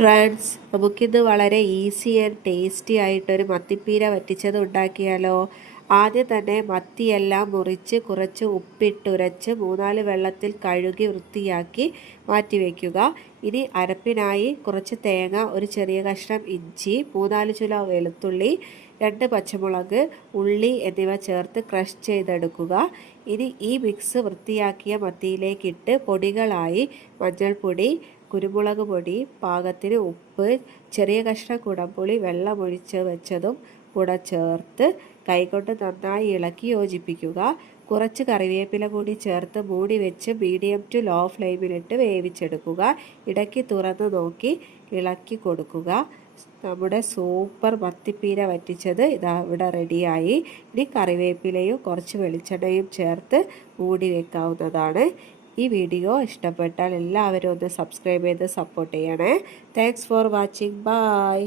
Friends, നമുക്കിന്ന് വളരെ easy and tasty ആയിട്ടൊരു മത്തിപ്പീര വറ്റിച്ചത് ഉണ്ടാക്കിയാലോ. ആദ്യം തന്നെ മത്തിയെല്ലാം മുറിച്ച് കുറച്ച് ഉപ്പിട്ടുരച്ച് 3-4 വെള്ളത്തിൽ കഴുകി വൃത്തിയാക്കി മാറ്റി വയ്ക്കുക. ഇനി അരപ്പിനായി കുറച്ച് തേങ്ങ, ഒരു ചെറിയ കഷ്ണം ഇഞ്ചി, 3-4 ചുള വെളുത്തുള്ളി, 2 പച്ചമുളക്, ഉള്ളി എന്നിവ ചേർത്ത് ക്രഷ് ചെയ്തെടുക്കുക. ഇനി ഈ മിക്സ് വൃത്തിയാക്കിയ മത്തിയിലേക്കിട്ട് പൊടികളായി മഞ്ഞൾപ്പൊടി, കുരുമുളക് പൊടി, പാകത്തിന് ഉപ്പ്, ചെറിയ കഷ്ണം കുടംപുളി വെള്ളമൊഴിച്ച് വെച്ചതും കൂടെ ചേർത്ത് കൈകൊണ്ട് നന്നായി ഇളക്കി യോജിപ്പിക്കുക. കുറച്ച് കറിവേപ്പില കൂടി ചേർത്ത് മൂടി വെച്ച് മീഡിയം ടു ലോ ഫ്ലെയിമിലിട്ട് വേവിച്ചെടുക്കുക. ഇടയ്ക്ക് തുറന്ന് നോക്കി ഇളക്കി കൊടുക്കുക. നമ്മുടെ സൂപ്പർ മത്തിപ്പീര വറ്റിച്ചത് ഇതാ ഇവിടെ റെഡിയായി. ഇനി കറിവേപ്പിലയും കുറച്ച് വെളിച്ചെണ്ണയും ചേർത്ത് മൂടി വെക്കാവുന്നതാണ്. ഈ വീഡിയോ ഇഷ്ടപ്പെട്ടാൽ എല്ലാവരും ഒന്ന് സബ്സ്ക്രൈബ് ചെയ്ത് സപ്പോർട്ട് ചെയ്യണേ. Thanks for watching. ബൈ.